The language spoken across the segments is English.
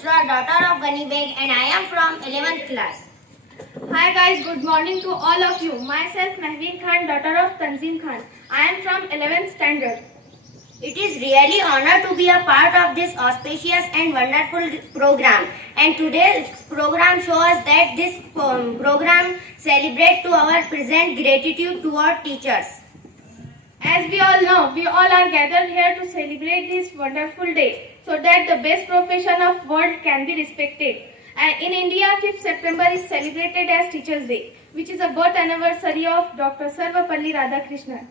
Bushra, daughter of Gani Beg, and I am from 11th class. Hi guys, good morning to all of you. Myself Mahveen Khan, daughter of Tanzim Khan. I am from 11th standard. It is really honor to be a part of this auspicious and wonderful program. And today's program shows that this program celebrates to our present gratitude to our teachers. As we all know, we all are gathered here to celebrate this wonderful day so that the best profession of world can be respected. And in India, 5th September is celebrated as Teachers' Day, which is a birth anniversary of Dr. Sarvapalli Radhakrishnan.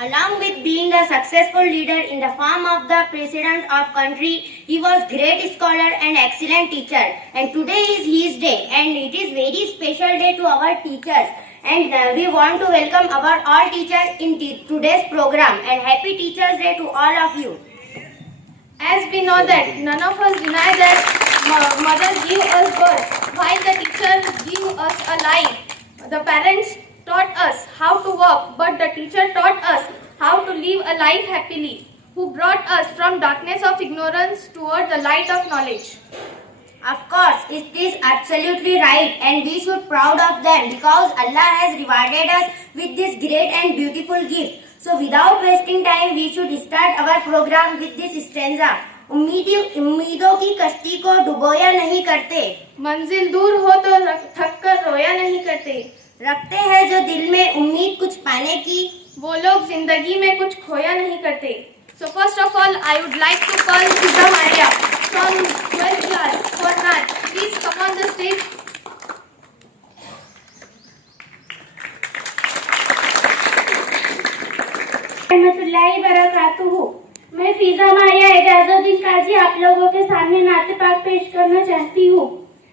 Along with being a successful leader in the form of the president of country, he was great scholar and excellent teacher. And today is his day, and it is very special day to our teachers. And we want to welcome our all teachers in today's program. And happy Teachers' Day to all of you. As we know that none of us deny that mothers give us birth, while the teachers give us a life. The parents taught us how to walk, but the teacher taught us how to live a life happily, who brought us from darkness of ignorance toward the light of knowledge. Of course, it is absolutely right, and we should be proud of them because Allah has rewarded us with this great and beautiful gift. So without wasting time, we should start our program with this stanza. उम्मीदों की कश्ती को डुबोया नहीं करते, मंजिल दूर हो तो थक कर रोया नहीं करते, रखते हैं जो दिल में उम्मीद कुछ पाने की, वो लोग जिंदगी में कुछ खोया नहीं करते. So first of all, I would like to call Fiza Maria from 12th class for math. Please come on the stage. रहमतुल्लाहि बरकातुहू. मैं फिजा मारिया एजाजुद्दीन काजी आप लोगों के सामने नाते पाक पेश करना चाहती हूँ.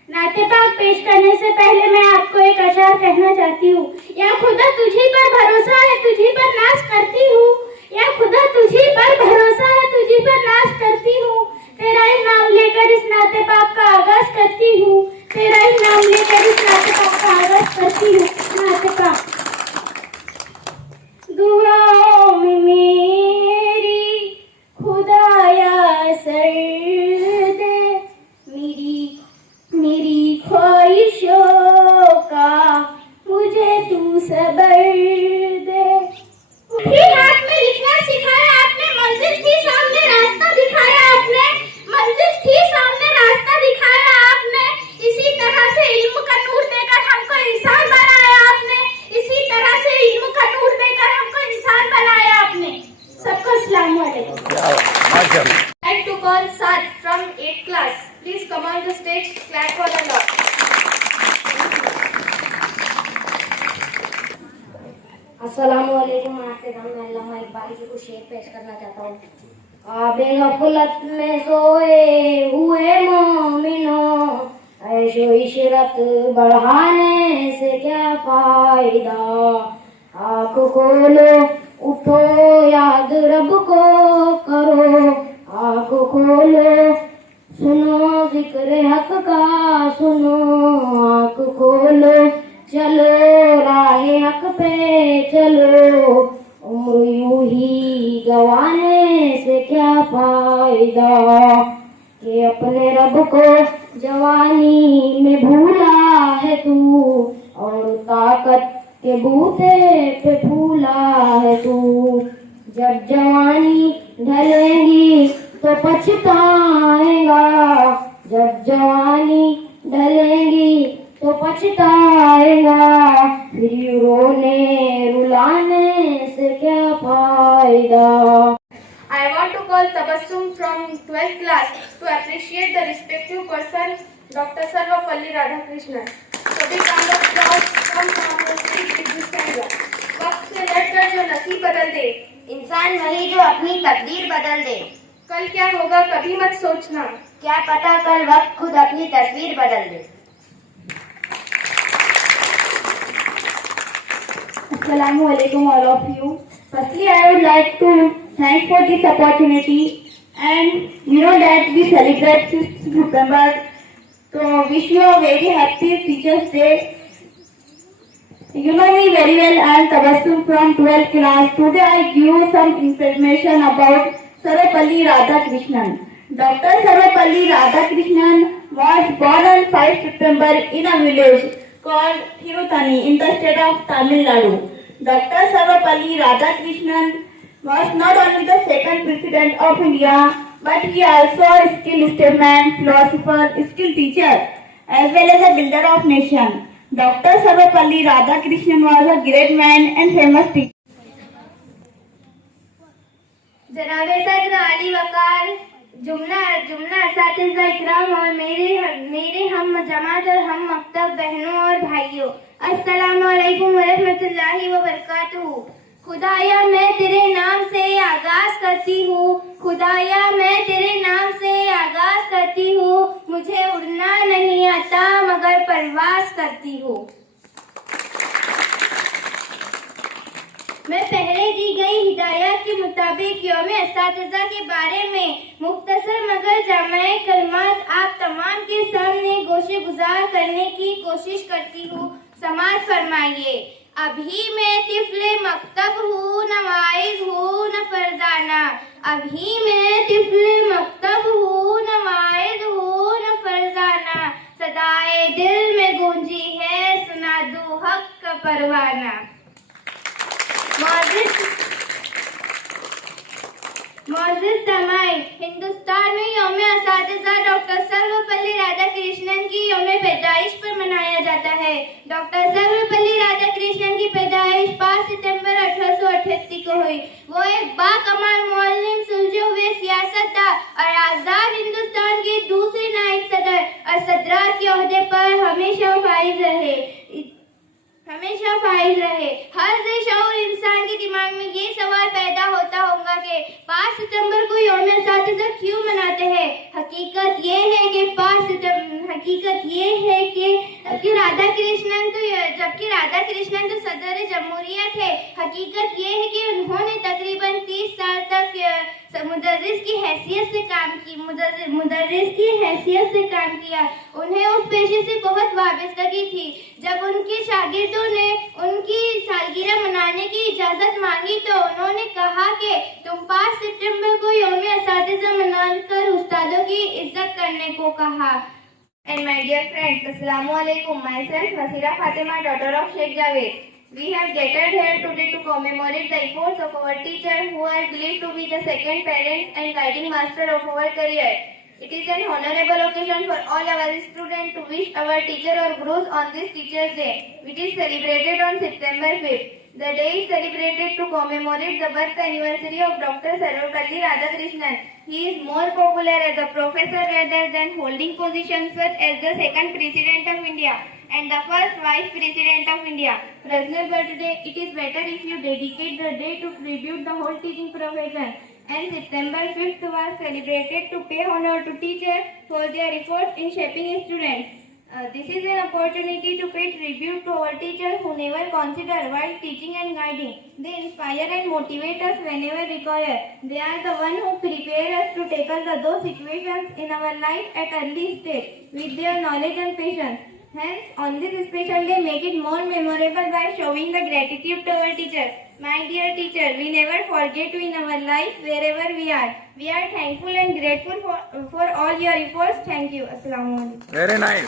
नाते पाक पेश करने से पहले मैं आपको एक अशार कहना चाहती हूँ. या खुदा तुझी पर भरोसा है, तुझी पर नाज करती हूँ. या खुदा तुझी पर भरोसा है, तुझी पर नाज करती हूँ. तेरा ही नाम लेकर इस नाते पाक का आगाज करती हूँ. तेरा ही नाम लेकर इस नाते पाक का आगाज करती हूँ. नाते पाक. दुआओं में मेरी खुदाया सर दे, मेरी ख्वाहिशों का मुझे तू सबर दे. हाथ में लिखना सिखाया आपने, मंजिल थी सामने रास्ता दिखाया आपने, मंजिल थी सामने रास्ता दिखाया आपने. इसी तरह से इल्म का नूर देकर हमको इंसान बनाया आपने. इसी तरह से इल्म का नूर देकर हमको इंसान बनाया आपने. सबको अस्सलाम वालेकुम. I'd like to call Saad from 8th class. Please come on the stage. Clap for the Lord. अस्सलामु अलैकुम. आपके सामने अल्लामा इकबाल जी को शेर पेश करना चाहता हूँ. आबे गफलत में सोए हुए मोमिनों, ऐशो इशरत बढ़ाने से क्या फायदा. आँख खोलो उठो याद रब को करो, आँख खोलो सुनो जिक्र हक का सुनो, आँख खोलो चलो राहे हक पे चलो. उम्र यूं ही गवाने से क्या फायदा कि अपने रब को जवानी में भूला है तू, और ताकत के बूते पे फूला है तू. जब जवानी ढलेगी तो पछताएगा, जब जवानी ढलेगी तो पछताएगा. फिर रोने रुलाने से क्या फायदा. I want to call Tabassum from 12th class to appreciate the respective person Dr. Sarvapalli Radhakrishnan. So big round of applause from our stage with this stanza. वक्त से लड़कर जो नसीब बदल दे, इंसान वही जो अपनी तकदीर बदल दे. कल क्या होगा कभी मत सोचना, क्या पता कल वक्त खुद अपनी तस्वीर बदल दे. Assalamu alaikum all of you. Firstly, I would like to thank for this opportunity, and you know that we celebrate 5th September. So wish you a very happy Teachers' Day. You know me very well. I am Tabassum from 12th class. Today I give you some information about Sarvapalli Radhakrishnan. Dr. Sarvapalli Radhakrishnan was born on 5 September in a village called Thirutani in the state of Tamil Nadu. Dr. Sarvapalli Radhakrishnan was not only the second president of India, but he also a skilled statesman, philosopher, skilled teacher, as well as a builder of nation. Dr. Sarvapalli Radhakrishnan was a great man and famous teacher. जनाबे सदर अली वकार जुमला जुमला असातिज़ा इकराम और मेरे हम जमात और हम मकतब बहनों और भाइयों, अस्सलामु अलैकुम व रहमतुल्लाहि व बरकातुहू। खुदाया मैं तेरे नाम से आगाज करती हूँ, खुदाया मैं तेरे नाम से आगाज करती हूँ, मुझे उड़ना नहीं आता मगर परवाज करती हूँ। मैं पहले दी गई हिदायत के मुताबिक यौम असातिज़ा के बारे में मुख्तसर मगर जामे कलमात आप तमाम के सामने गोशे गुजार करने की कोशिश करती हूँ। समाअत फरमाइए। अभी मैं तिफले मकतब हूँ, न वाइज हूँ न फरजाना। अभी मैं तिफले मकतब हूँ, न वाइज हूँ न फरजाना। सदाए दिल में गूंजी है, सुना दो हक का परवाना। मौजूद समाए, हिंदुस्तान में यौम असातिज़ा डॉक्टर सर्वपल्ली राधाकृष्णन की यौम पैदाइश पर मनाया जाता है। डॉक्टर सर्वपल्ली राधाकृष्णन की पैदाइश 5 सितंबर 1838 को हुई। वो एक बाकमाल मुअल्लिम, सुलझे हुए सियासतदान और आजाद हिंदुस्तान के दूसरे नायब सदर और सदरात के ओहदे पर हमेशा फाइज रहे। हर शऊर इंसान के दिमाग में ये सवाल पैदा होता होगा कि 5 सितंबर को यौम असातिज़ा क्यों मनाते हैं। हकीकत ये है कि राधा कृष्णन तो सदर जमहूरिया थे। हकीकत ये है कि उन्होंने तकरीबन 30 साल तक मुदर्रिस की हैसियत से काम किया। उन्हें उस पेशे से बहुत वाबस्तगी थी। जब उनके शागिर्दों ने उनकी सालगिरह मनाने की इजाजत मांगी तो उन्होंने कहा कि तुम 5 सितंबर को यौम असातिज़ा मनाकर उस्तादों की इज्जत करने को कहा। And my dear friends, Assalamu alaikum. Myself, Hasira Fatima, daughter of Sheikh Javed. We have gathered here today to commemorate the efforts of our teacher who are believed to be the second parents and guiding master of our career. It is an honorable occasion for all our students to wish our teacher or gurus on this Teachers' Day, which is celebrated on September 5th. The day is celebrated to commemorate the birth anniversary of Dr. Sarvapalli Radhakrishnan. He is more popular as a professor rather than holding positions such as the second President of India and the first Vice President of India. Reasonable today, it is better if you dedicate the day to tribute the whole teaching profession. And September 5th was celebrated to pay honor to teachers for their efforts in shaping students. This is an opportunity to pay tribute to our teachers who never consider while teaching and guiding. They inspire and motivate us whenever required. They are the one who prepare us to tackle those situations in our life at early stage with their knowledge and patience. Hence, on this special day, make it more memorable by showing the gratitude to our teachers. My dear teacher, we never forget you in our life wherever we are. We are thankful and grateful for all your efforts. Thank you. Assalamu alaikum. Very nice.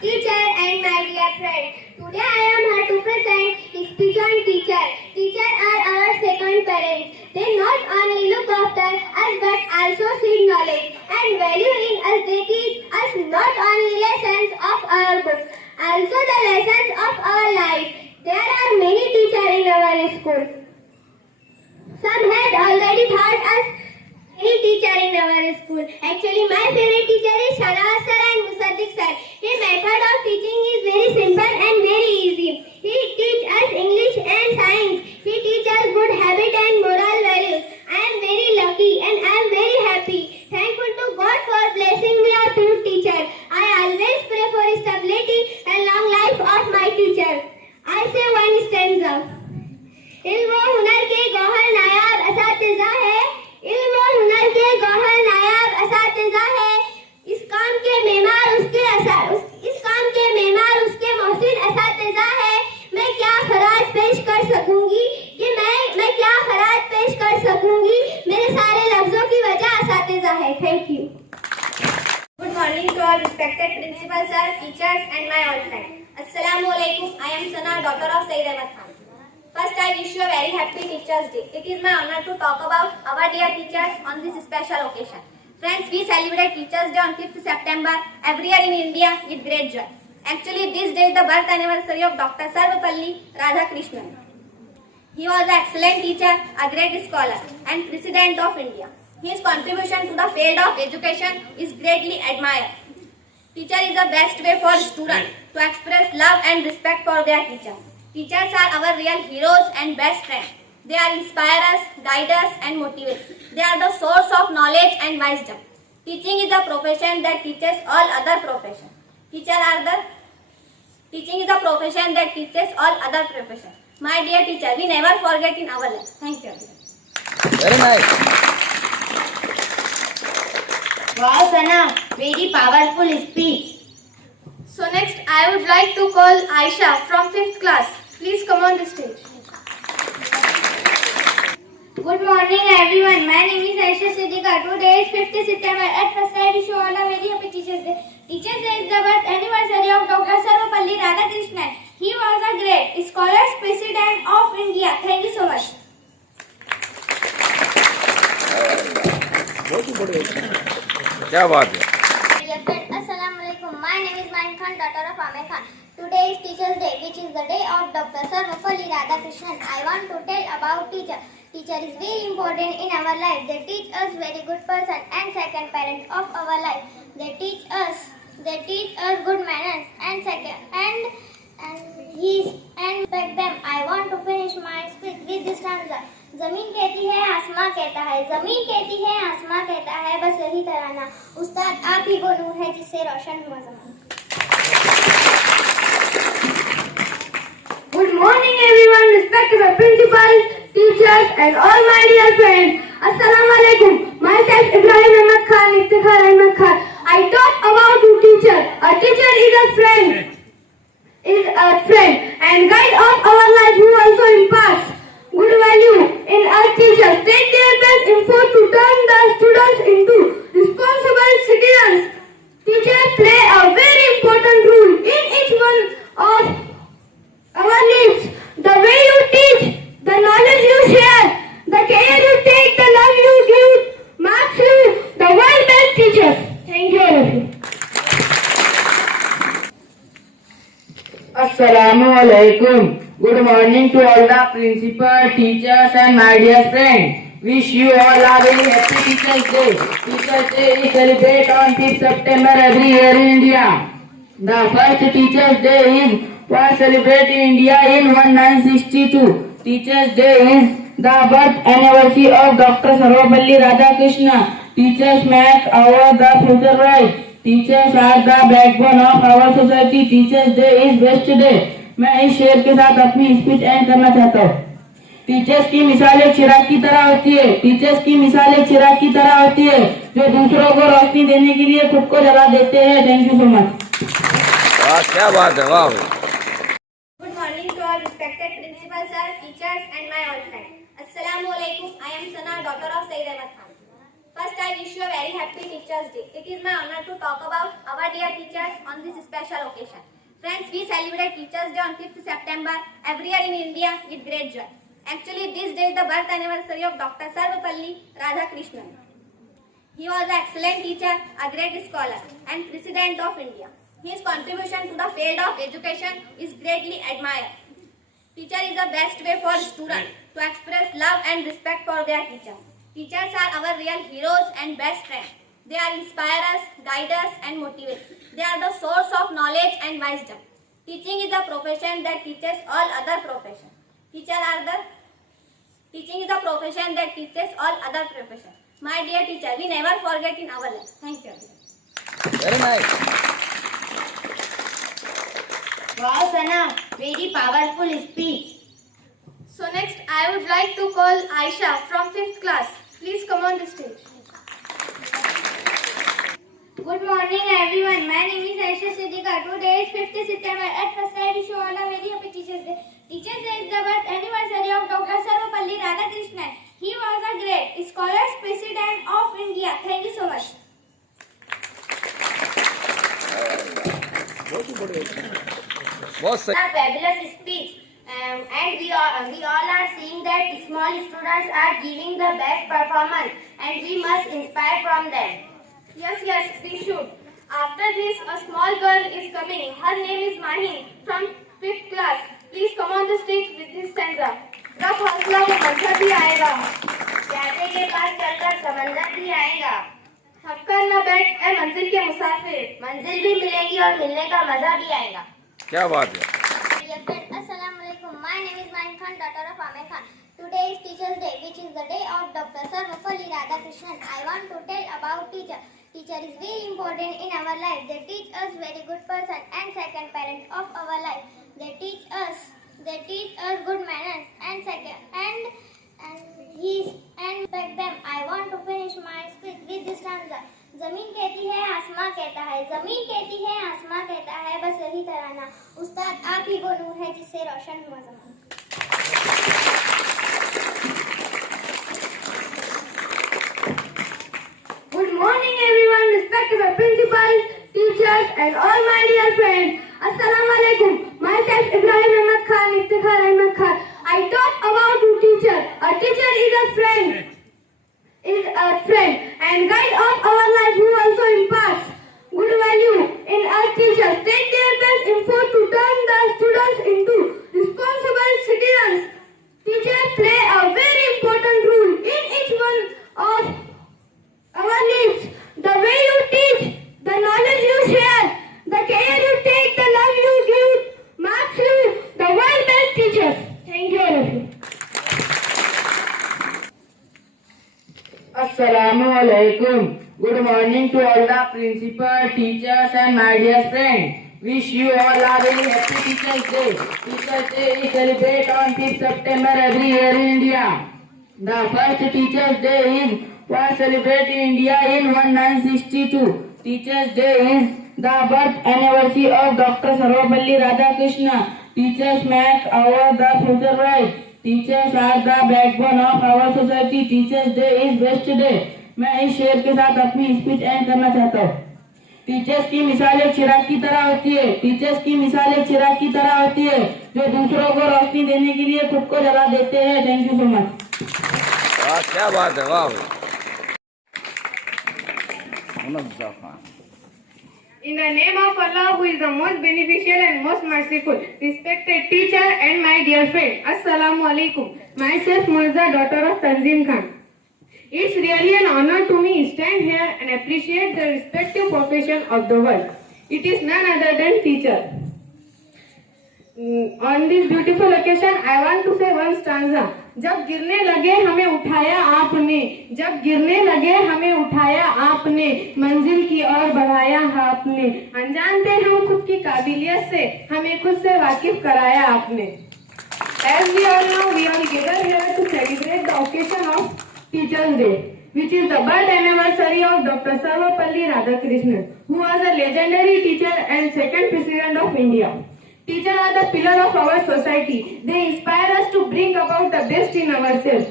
Teacher and my dear friend, today I am here to present his speech on teacher. Teachers are our second parents. They not only look after us but also seek knowledge and value in us. They teach us not only lessons of our books, also the lessons of our life. There are many teachers in our school. Some had already taught us many teachers in our school. Actually, my favorite teacher is Sharaf sir and Musaddiq sir. His method of teaching is very simple and very easy. He teaches us English and science. He teaches us good habit and moral values. I am very lucky and I am very happy. Thankful to God for blessing me a good teacher. I always pray for stability and long life of my teacher. I say one stanza. इल्म व हुनर के गौहर नायाब असातिज़ा है, इल्म व हुनर के गौहर नायाब असातिज़ा है, इस काम के है. Thank you. Good morning to all respected principal sir, teachers and my old friends. Assalamu alaikum. I am Sana, daughter of Sayyid Ahmad Khan. First, I wish you a very happy Teachers' Day. It is my honor to talk about our dear teachers on this special occasion. Friends, we celebrate Teachers' Day on 5th September every year in India with great joy. Actually, this day is the birth anniversary of Dr. Sarvapalli Radhakrishnan. He was an excellent teacher, a great scholar, and President of India. His contribution to the field of education is greatly admired. Teacher is the best way for students to express love and respect for their teachers. Teachers are our real heroes and best friends. They are inspire us, guide us and motivate. They are the source of knowledge and wisdom. Teaching is a profession that teaches all other professions. Teaching is a profession that teaches all other professions. My dear teacher, we never forget in our life. Thank you. Very nice. Wow, Sana, very powerful speech. So next, I would like to call Aisha from 5th class. Please come on the stage. Good morning, everyone. My name is Aisha Siddiqa. Today is 5th September. At first, I wish you all a very happy Teachers' Day. Teachers' Day is the birth anniversary of Dr. Sarvapalli Radhakrishnan. He was a great scholar, President of India. Thank you so much. क्या बात है. Dear friend, Assalamu alaikum. My name is Main Khan, daughter of Amir Khan. Today is Teachers' Day, which is the day of Dr. Sarvapalli Radhakrishnan. I want to tell about teacher. Teacher is very important in our life. They teach us very good person and second parent of our life. They teach us good manners and respect them. I want to finish my speech with this stanza. जमीन कहती है आसमां कहता है, जमीन कहती है आसमां कहता है, बस यही तराना उस्ताद आप ही वो नूर है जिससे रोशन हुआ ज़माना. Good morning, everyone. Respected principal, teachers, and all my dear friends. Assalamu alaikum. Myself Ibrahim Ahmed Khan, Iftikhar Ahmed Khan. I talk about a teacher. A teacher is a friend and guide of our life who also imparts good value in our teachers. Take their best effort to turn the students into responsible citizens. Teachers play a very important role in each one of our lives. The way you teach, the knowledge you share, the care you take, the love you give marks you the world best teachers. Thank you all of you. Assalamu alaikum. Good morning to all the principal, teachers and my dear friends. Wish you all a very happy Teachers' Day. Teachers' Day is celebrated on 5th September every year in India. The first Teachers' Day was celebrated in India in 1962. Teachers' Day is the birth anniversary of Dr. Sarvapalli Radhakrishnan. Teachers make our the future bright. Teachers are the backbone of our society. Teachers' Day is best day. मैं इस शेर के साथ अपनी speech and करना चाहता हूँ. Teachers की मिसाल एक चिराग की तरह होती है. टीचर्स की मिसाल एक चिराग की तरह होती है जो दूसरों को रोशनी देने के लिए खुद को जला देते हैं. Thank you so much. वाह, क्या बात है. वाह. Good morning to all respected principal sir, teachers and my old friends. Assalamu alaikum. I am Sana, daughter of Sayyid Ahmad Khan. First, I wish you a very happy Teachers' Day. It is my honor to talk about our dear teachers on this special occasion. Friends, we celebrate Teachers' Day on 5th September every year in India with great joy. Actually, this day is the birth anniversary of Dr. Sarvapalli Radhakrishnan. He was an excellent teacher, a great scholar, and President of India. His contribution to the field of education is greatly admired. Teacher is the best way for students to express love and respect for their teachers. Teachers are our real heroes and best friends. They are inspire us, guide us and motivate. They are the source of knowledge and wisdom. Teaching is a profession that teaches all other professions. Teaching is a profession that teaches all other professions. My dear teacher, we never forget in our life. Thank you. Very nice. Wow, Sana, very powerful speech. So next, I would like to call Aisha from 5th class. Please come on the stage. Good morning, everyone. My name is Aisha Siddiqa. Today is 5th September. At first, I wish you all a very happy Teachers' Day. Teachers' Day is the birth anniversary of Dr. Sarvapalli Radhakrishnan. He was a great scholar, President of India. Thank you so much. बहुत सही. A fabulous speech. And we all are seeing that small students are giving the best performance and we must inspire from them. Yes, we should. After this, a small girl is coming. Her name is Mahin from 5th class. Please come on the stage with this stanza. रब हौसला वो मंजर भी आएगा. प्यासे के पास चलकर समंदर भी आएगा. थककर न बैठ ए मंजिल के मुसाफिर. मंजिल भी मिलेगी और मिलने का मजा भी आएगा. क्या बात है. Dear friends, Assalamu alaikum. My name is Mahin Khan, daughter of Amir Khan. Today is Teacher's Day, which is the day of Dr. Sarvapalli Radhakrishnan. I want to tell about teacher. Teacher is very important in our life. They teach us very good person and second parent of our life. They teach us good manners and respect them. I want to finish my speech with this stanza. जमीन कहती है आसमां कहता है, जमीन कहती है आसमां कहता है, बस यही तराना उस्ताद आप ही वो नूर है जिससे रोशन हुआ ज़माना. Good morning everyone, respected principal, teachers and all my dear friends. Assalamu alaikum. Myself Ibrahim Ahmed Khan, Iftikhar Ahmed Khan. I talk about a teacher. A teacher is a friend. And guide of our life who also imparts good value in us teachers. Take their best effort to turn the students into responsible citizens. Teachers play a very important role in each one of our lives. The way you teach, the knowledge you share, the care you take, the love you give, marks you the world best teachers. Thank you all of you. Assalamu alaikum. Good morning to all the principal, teachers and my dear friends. Wish you all a very happy Teachers Day. Teachers Day is celebrated on 5th September every year in India. The first Teachers Day was celebrated in India in 1962. Teachers Day is the birth anniversary of Dr. Sarvapalli Radhakrishnan. Teachers make our the future bright. Teachers are the backbone of our society. Teachers Day is best day. मैं इस शेर के साथ अपनी speech and करना चाहता हूँ. Teachers की मिसाल एक चिराग की तरह होती है. टीचर्स की मिसाल एक चिराग की तरह होती है जो दूसरों को रोशनी देने के लिए खुद को जला देते हैं. Thank you so much. वाह क्या बात है. वाह भाई. Munawwar Khan. In the name of Allah, who is the most beneficial and most merciful, respected teacher and my dear friend, Assalamu alaikum. Myself Mirza, daughter of Tanzim Khan. It's really an honor to me to stand here and appreciate the respective profession of the world. It is none other than teacher. On this beautiful occasion, I want to say one stanza. जब गिरने लगे हमें उठाया आपने, जब गिरने लगे हमें उठाया आपने, मंजिल की ओर बढ़ाया आपने, अनजान थे हम खुद की काबिलियत से, हमें खुद से वाकिफ कराया आपने. As we all know, we all gather here to celebrate the occasion of Teachers Day, which is the birth anniversary of Dr. Sarvapalli Radhakrishnan, who was a legendary teacher and second president of India. Teachers are the pillar of our society. They inspire us to bring about the best in ourselves.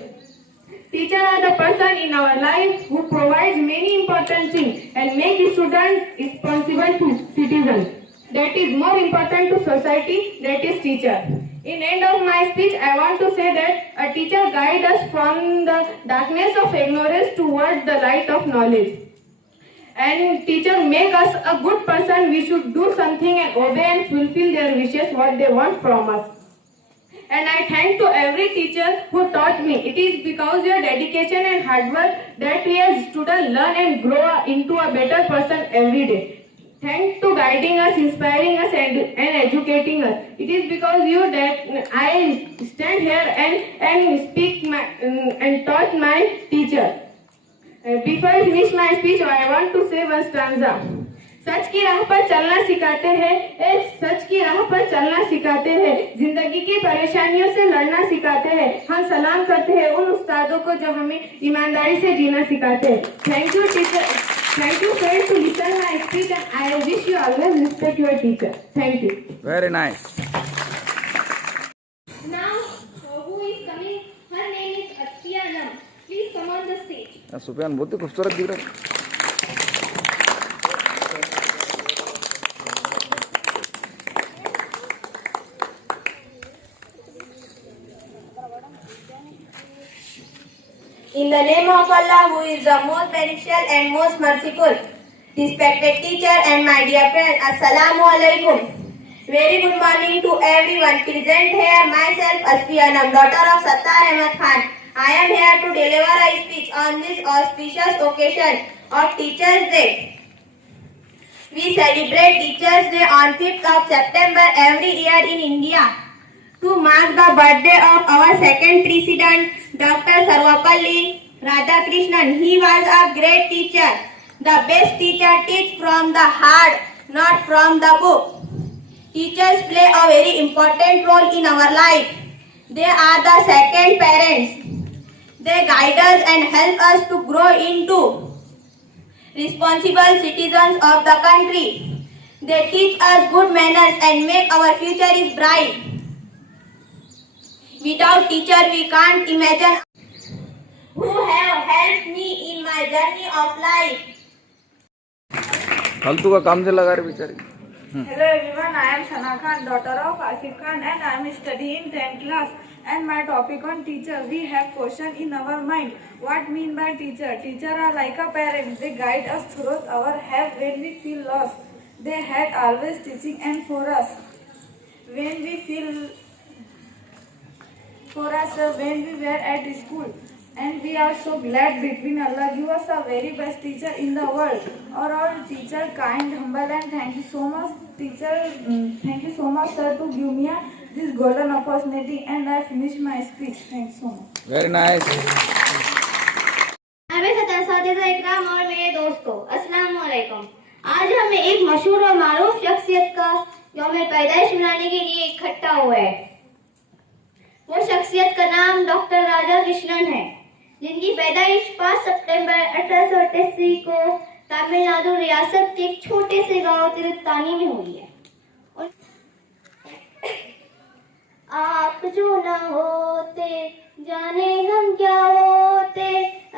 Teachers are the person in our life who provides many important things and make students responsible to citizens. That is more important to society, that is teacher. In end of my speech, I want to say that a teacher guides us from the darkness of ignorance towards the light of knowledge. And teacher make us a good person. We should do something and obey and fulfill their wishes, what they want from us. And I thank to every teacher who taught me. It is because your dedication and hard work that we as students learn and grow into a better person every day. Thanks to guiding us, inspiring us and educating us. It is because you that I stand here and speak and taught my teacher. Before I finish my speech, I want to say one stanza. सच की राह पर चलना सिखाते हैं, सच की राह पर चलना सिखाते हैं, जिंदगी की परेशानियों से लड़ना सिखाते हैं. हम सलाम करते हैं उन उस्तादों को जो हमें ईमानदारी से जीना सिखाते हैं. Thank you teacher, thank you friends to listen my speech and I wish you always respect your teacher. Thank you. Very nice. Now, who is coming? Her name is Athiya Anam. Please come on the stage. Sufiyan बहुत ही खूबसूरत दिख रहा है. the name of Allah, who is the most beneficial and most merciful. Respected teacher and my dear friend, Assalamu alaikum. Very good morning to everyone present here. Myself, Asfi Anam, daughter of Sattar Ahmed Khan. I am here to deliver a speech on this auspicious occasion of Teachers' Day. We celebrate Teachers' Day on 5th of September every year in India. To mark the birthday of our second president, Dr. Sarvapalli Radhakrishnan. He was a great teacher. The best teacher teach from the heart, not from the book. Teachers play a very important role in our life. They are the second parents. They guide us and help us to grow into responsible citizens of the country. They teach us good manners and make our future is bright. Without teacher, we can't imagine who have helped me in my journey of life. फालतू का काम से लगा रहे बेचारे. Hello everyone, I am Sana Khan, daughter of Asif Khan, and I am studying 10th class. And my topic on teacher, we have question in our mind. What mean by teacher? Teacher are like a parent. They guide us through our help when we feel lost. They had always teaching and for us. When we were at school. And we are so glad between Allah give us a very best teacher in the world. Our teacher kind, humble, and thank you so much teacher. Thank you so much sir to give me this golden opportunity, and I finish my speech. Thanks so much. Very nice. मेरे साथी इकराम और मेरे दोस्तों, अस्सलाम वालेकुम। आज हम एक मशहूर और मारूफ शख्सियत का यौम पैदाइश मनाने के लिए इकट्ठा हुए हैं। वो शख्सियत का नाम डॉक्टर राधा कृष्णन है, जिनकी पैदाइश 5 सितंबर 1888 को तमिलनाडु रियासत के एक छोटे से गांव तिरुत्तानी में हुई है। आप जो न होते जाने हम क्या होते,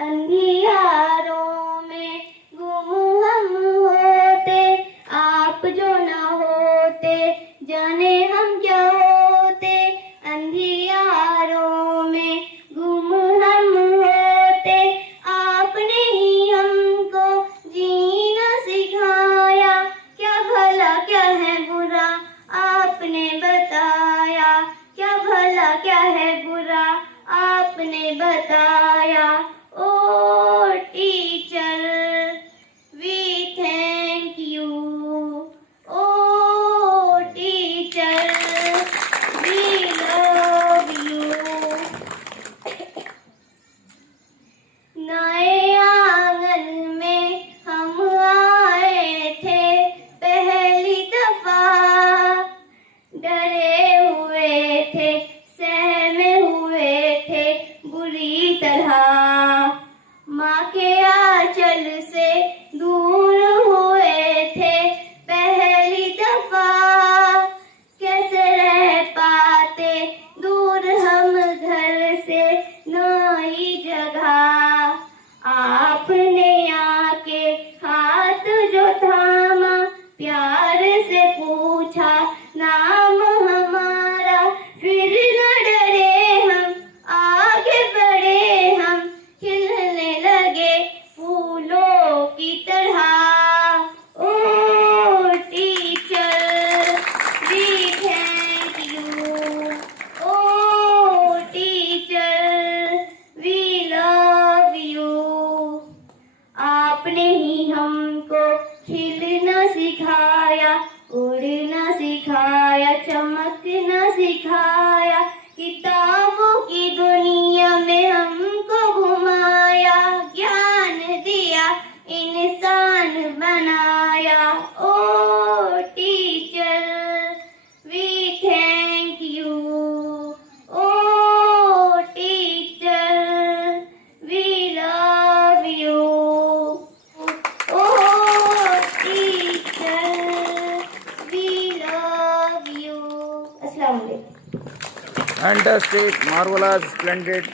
अंधियारों में गुम हम होते। आप जो न होते जाने हम क्या होते, अंधियारों में गुम हम होते। आपने ही हमको जीना सिखाया, क्या भला क्या है बुरा आपने बताया, क्या भला क्या है बुरा आपने बताया। O teacher we thank you, O teacher we love you. नए आंगन में हम आए थे पहली दफा, डरे हुए थे सहमे हुए थे बुरी तरह। माँ के आंचल से दूर हुए थे पहली दफा, कैसे रह पाते दूर हम घर से नई जगह। आपने आके हाथ जो थामा, प्यार से पूछा नाम हमारा, फिर न डरे हम आगे बढ़े हम, खिलने लगे फूलों की तरह। O teacher we thank you, O teacher we love you. आपने ही हमको खिलना सिखाया, उड़ना सिखाया, चमकना सिखाया, किताबों की दुनिया में हमको घुमाया, ज्ञान दिया इंसान बनाया। O teacher we thank you, O teacher we love you, O teacher we love you. अस्सलाम वालेकुम। Fantastic, marvelous, splendid.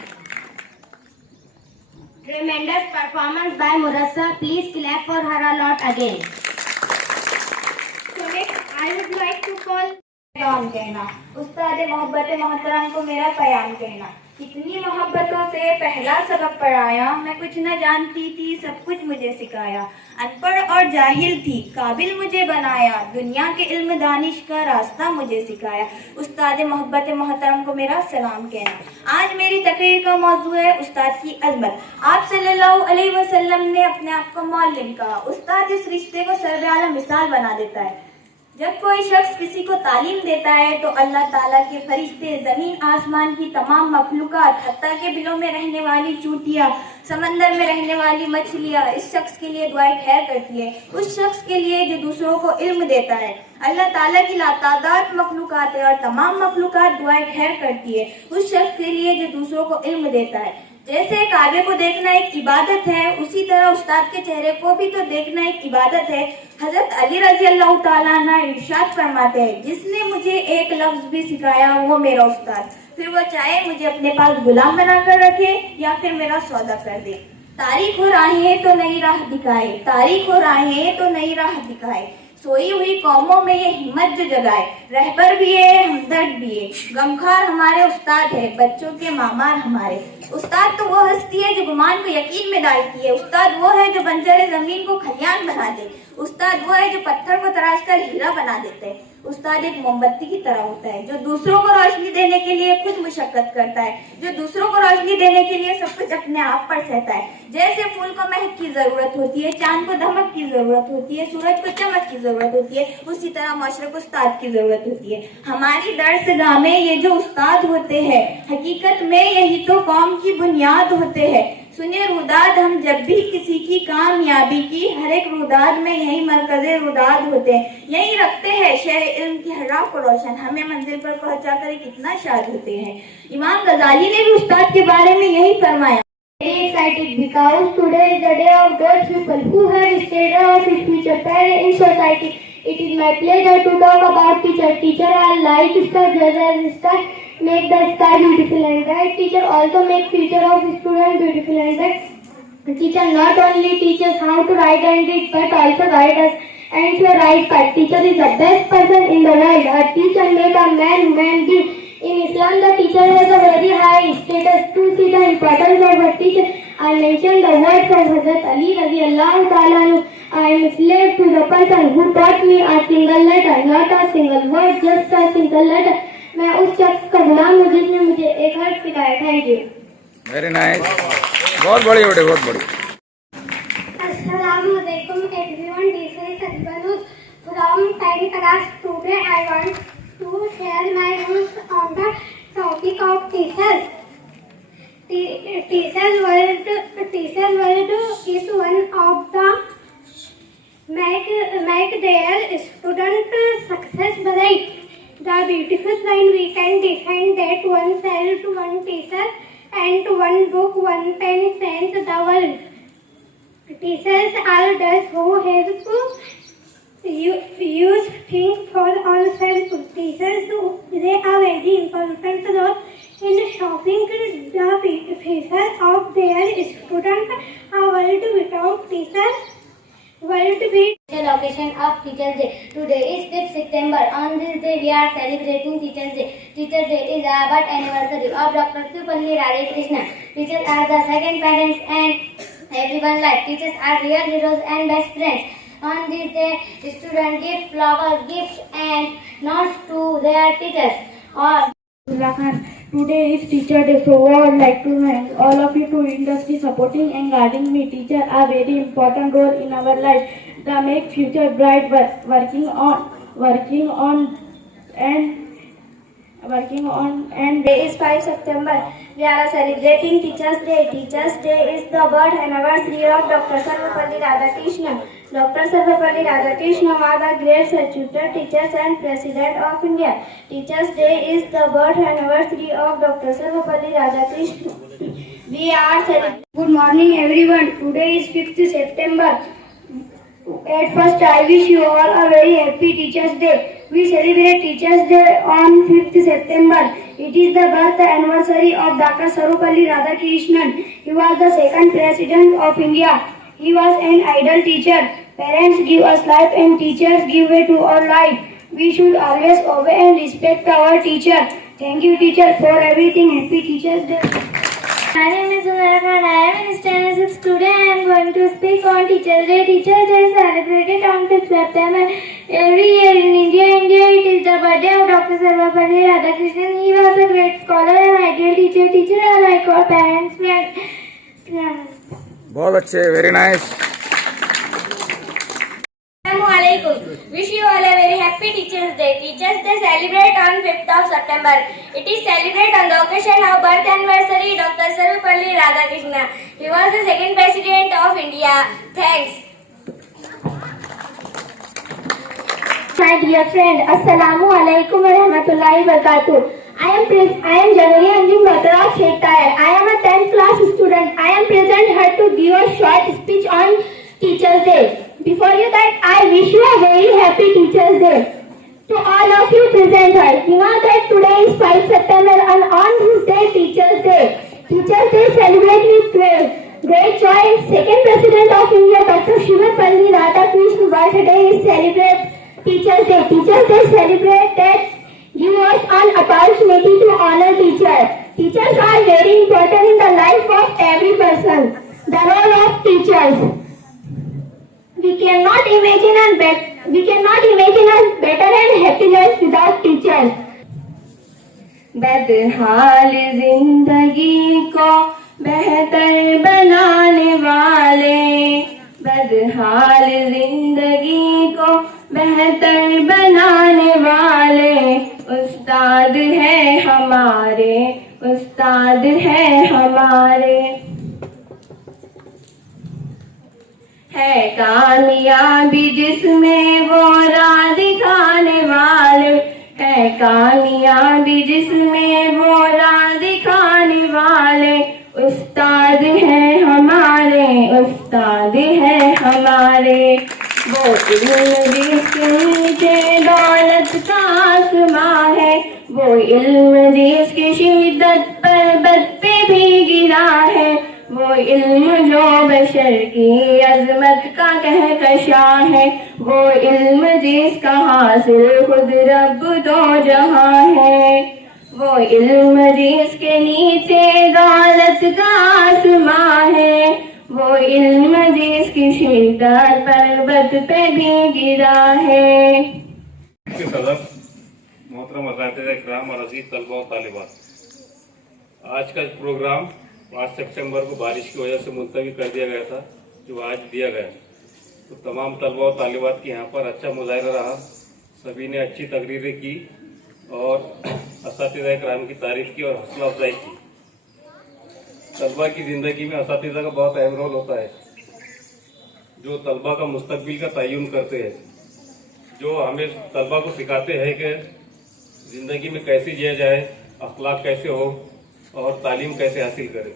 Tremendous performance by Murassa. Please clap for her a lot again. So next, I would like to call पैगाम कहना, उस्ताद मोहब्बत मोहतरम को मेरा पैगाम कहना। कितनी मोहब्बतों से पहला सबक पढ़ाया, मैं कुछ न जानती थी सब कुछ मुझे सिखाया। अनपढ़ और जाहिल थी काबिल मुझे बनाया, दुनिया के इल्म दानिश का रास्ता मुझे सिखाया। उस्ताद मोहब्बत मोहतरम को मेरा सलाम कहना। आज मेरी तकरीर का मौजू है उस्ताद की अजमत। आप सल्लल्लाहु अलैहि वसल्लम ने अपने आप को मौल्लिम कहा। उस्ताद इस रिश्ते को सर्व आला मिसाल बना देता है। जब कोई शख्स किसी को तालीम देता है तो अल्लाह ताला के फरिश्ते, जमीन आसमान की तमाम मखलूकात, हत्ता के बिलों में रहने वाली चूटियाँ, समंदर में रहने वाली मछलियाँ इस शख्स के लिए दुआए खैर करती है। उस शख्स के लिए जो दूसरों को इल्म देता है। अल्लाह ताला की लातादाद मखलूकात है और तमाम मखलूकात दुआए खैर करती है उस शख्स के लिए जो दूसरों को इल्म देता है। जैसे काबे को देखना एक इबादत है, उसी तरह उस्ताद के चेहरे को भी तो देखना एक इबादत है। हजरत अली रजी अल्लाह ताला अन्हु इरशाद फरमाते हैं, जिसने मुझे एक लफ्ज भी सिखाया वो मेरा उस्ताद, फिर वो चाहे मुझे अपने पास गुलाम बनाकर रखे या फिर मेरा सौदा कर दे। तारीख हो राहें तो नई राह दिखाए, तारीख हो राहें तो नई राह दिखाए, सोई हुई कौमों में ये हिम्मत जो जगाए। रहबर भी है, हमदर्द भी है, गमखार हमारे उस्ताद है, बच्चों के मामार हमारे। उस्ताद तो वो हस्ती है जो गुमान को यकीन में डालती है। उस्ताद वो है जो बंजर जमीन को खलियान बना दे। उस्ताद वो है जो पत्थर को तराश कर हीरा बना देते हैं। उस्ताद एक मोमबत्ती की तरह होता है जो दूसरों को रोशनी देने के लिए खुद मुशक्कत करता है, जो दूसरों को रोशनी देने के लिए सब कुछ अपने आप पर सहता है। जैसे फूल को महक की जरूरत होती है, चांद को धमक की जरूरत होती है, सूरज को चमक की जरूरत होती है, उसी तरह माशरे को उस्ताद की जरूरत होती है। हमारी दर्सगाह में ये जो उस्ताद होते हैं हकीकत में यही तो कौम की बुनियाद होते हैं। सुने रुदाद हम जब भी किसी की कामयाबी की, हर एक रुदाद में यही मरकज़े रुदाद होते हैं, यही रखते हैं शहर इल्म की हर राह को रोशन, हमें मंजिल पर पहुंचाकर कितना शाद होते हैं। इमाम गजाली ने भी उस्ताद के बारे में यही फरमाया। Very excited because today is the day of those people who have stayed of his future parents in society. It is my pleasure to talk about teacher. Teacher are like stars, as stars make the sky beautiful and bright. Teacher also make future of student beautiful and bright. Teacher not only teaches how to write and read, but also guide us and to right path. Teacher is the best person in the world. A teacher make a man human being. In Islam, the teacher has a very high status. To see the importance of a teacher, I mention the words of Hazrat Ali radiallahu ta'ala anhu. I am slave to the person who taught me a single letter, not a single word, just a single letter. मैं उस शख्स का गुलाम हूँ जिसने मुझे एक हर्फ सिखाया। Thank you. वेरी नाइस, बहुत बड़ी बेटे, बहुत बड़ी। Assalamu alaikum everyone. This is Adibanu from 10th class. Today I want to share my views on the topic of teachers. Teachers world is one of the make their student success bright. The beautiful line we can define that one child, one teacher, and one book, one pen change the world. Teachers are those who help use things for ourselves. Teachers they are very important role in shaping the future of their students. A world without teachers, world with Special occasion of Teachers Day. Today is 5th September. On this day, we are celebrating Teachers Day. Teachers Day is the birth anniversary of Dr. Srupalli Radhakrishnan. Teachers are the second parents and everyone life. Teachers are real heroes and best friends. On this day, students give flowers, gifts, and notes to their teachers. Today is Teacher Day, so I would like to thank all of you to industry supporting and guiding me. Teachers are very important role in our life. They make future bright, working on and day is 5 September. We are celebrating Teachers Day. Teachers Day is the birth anniversary of Dr. Sarvapalli Radhakrishnan. Dr. Sarvapalli Radhakrishnan was a great statutory teacher and President of India. Teachers Day is the birth anniversary of Dr. Sarvapalli Radhakrishnan. We are celebrating. Good morning everyone. Today is 5th September. At first, I wish you all a very happy Teachers Day. We celebrate Teachers Day on 5th September. It is the birth anniversary of Dr. Sarvapalli Radhakrishnan. He was the second President of India. He was an ideal teacher. Parents give us life and teachers give way to our life. We should always obey and respect our teacher. Thank you, teacher, for everything. Happy Teachers Day. My name is Umar Khan. I am in standard 6. Today I am going to speak on Teachers Day. Teachers Day is celebrated on 5th September. Every year in India, it is the birthday of Dr. Sarvapalli Radhakrishnan. He was a great scholar and ideal teacher. Teachers are like our parents, friends. बहुत अच्छे, very nice. Assalamualaikum. Wish you all a very happy Teachers Day. Teachers Day celebrate on 5th of September. It is celebrated on the occasion of birth anniversary Dr. Sarvapalli Radhakrishnan. He was the second President of India. Thanks. My dear friend, Assalamualaikum warahmatullahi wabarakatuh. I am Janani Anjum Batra of Sheikh Tahir. I am a 10th class student. I am present here to give a short speech on Teachers Day. Before that, I wish you a very happy Teachers Day. To all of you present here, you know that today is 5 September and on this day, Teachers Day. Teachers Day celebrate with great joy. Second President of India, Dr. Sarvapalli Radhakrishnan birthday is celebrate Teachers Day. Teachers Day celebrate that give us an opportunity to honor teachers. Teachers are very important in the life of every person. The role of teachers. We cannot imagine a better and happy life without teachers. बदहाल जिंदगी को बेहतर बनाने वाले, बदहाल जिंदगी को बेहतर बनाने वाले उस्ताद हैं हमारे, उस्ताद हैं हमारे. है कामयाबी जिसमें वो राह दिखाने वाले, है कामयाबी जिसमें वो राह दिखाने वाले उस्ताद हैं हमारे, उस्ताद हैं हमारे. वो इल्म जिसके नीचे दौलत का आसमां है, वो इल्म जिसकी शिद्दत पर्वत पे भी गिरा है, वो इल्म जो बशर की अजमत का कहकशा है, वो इल्म जिसका हासिल खुद रब दो जहां है, वो इल्म जिसके नीचे दौलत का आसमां है, वो इल्म जिसकी शिद्दत पर्वत पे भी गिरा है. सदर मोहतरम असातिज़ा इकराम और अजीज तलबा और तालिबात, आज का प्रोग्राम 5 सितंबर को बारिश की वजह से मुलतवी कर दिया गया था, जो आज दिया गया. तो तमाम तलबा और तालिबात की यहाँ पर अच्छा मुजाहिरा रहा. सभी ने अच्छी तकरीरें की और असातिज़ा इकराम की तारीफ की और हौसला अफजाई की. तलबा की ज़िंदगी में असातिज़ा का बहुत अहम रोल होता है, जो तलबा का मुस्तकबिल का तयन करते हैं, जो हमें तलबा को सिखाते हैं कि ज़िंदगी में कैसे जिया जाए, अखलाक कैसे हो और तालीम कैसे हासिल करें.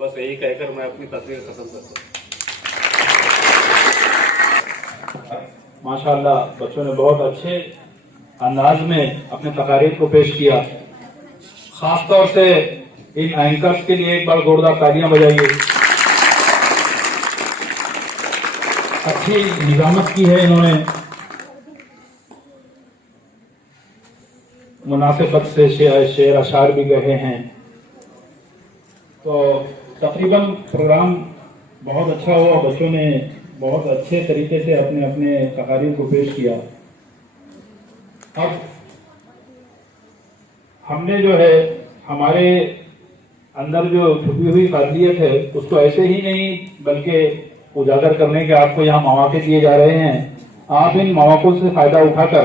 बस यही कहकर मैं अपनी तकरीर खत्म करता हूँ. माशाअल्लाह बच्चों ने बहुत अच्छे अंदाज में अपने तकारीर को पेश किया. खास तौर से इन एंकर्स के लिए एक बार जोरदार तालियां बजाइए. अच्छी निजामत की है इन्होंने, मुनासिबत से शेर अशार भी गए हैं. तो तकरीबन प्रोग्राम बहुत अच्छा हुआ. बच्चों ने बहुत अच्छे तरीके से अपने अपने तकारीर को पेश किया. अब हमने जो है हमारे अंदर जो छुपी हुई काबिलियत है उसको ऐसे ही नहीं बल्कि उजागर करने के आपको यहाँ मौके दिए जा रहे हैं. आप इन मौकों से फायदा उठाकर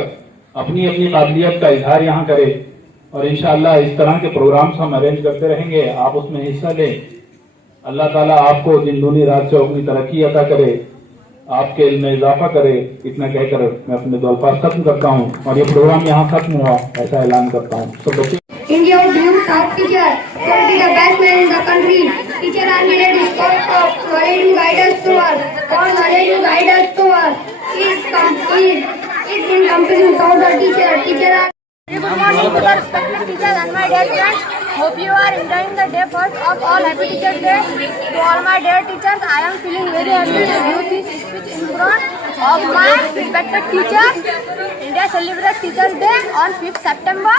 अपनी अपनी काबिलियत का इजहार यहाँ करें और इंशाअल्लाह इस तरह के प्रोग्राम्स हम अरेंज करते रहेंगे. आप उसमें हिस्सा लें. अल्लाह ताला आपको दिन दूनी रात चौगुनी तरक्की अता करे, आपके इल्म में इजाफा करे. इतना कहकर मैं अपने दो अल्फाज खत्म करता हूँ और ये प्रोग्राम यहाँ खत्म हुआ ऐसा ऐलान करता हूँ. तो बच्चे India dreams of teacher to be the best man in the country. Teachers are needed to scope of knowledge to guide us towards. All knowledge to guide us towards is incomplete without the teacher. Teacher are. Good morning to the respected teachers and my dear friends. Hope you are enjoying the day first of all. Happy Teachers Day to all my dear teachers. I am feeling very happy to give this speech in front of my respected teachers. India celebrates Teachers Day on 5th September.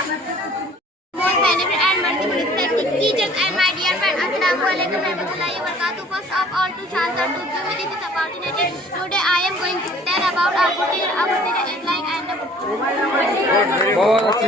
most benefited and multiple respected teachers and my dear friends. Assalamualaikum warahmatullahi wabarakatuh. First of all, to Shanta to give me this opportunity. Today I am going to tell about our good teacher is like and the बहुत अच्छी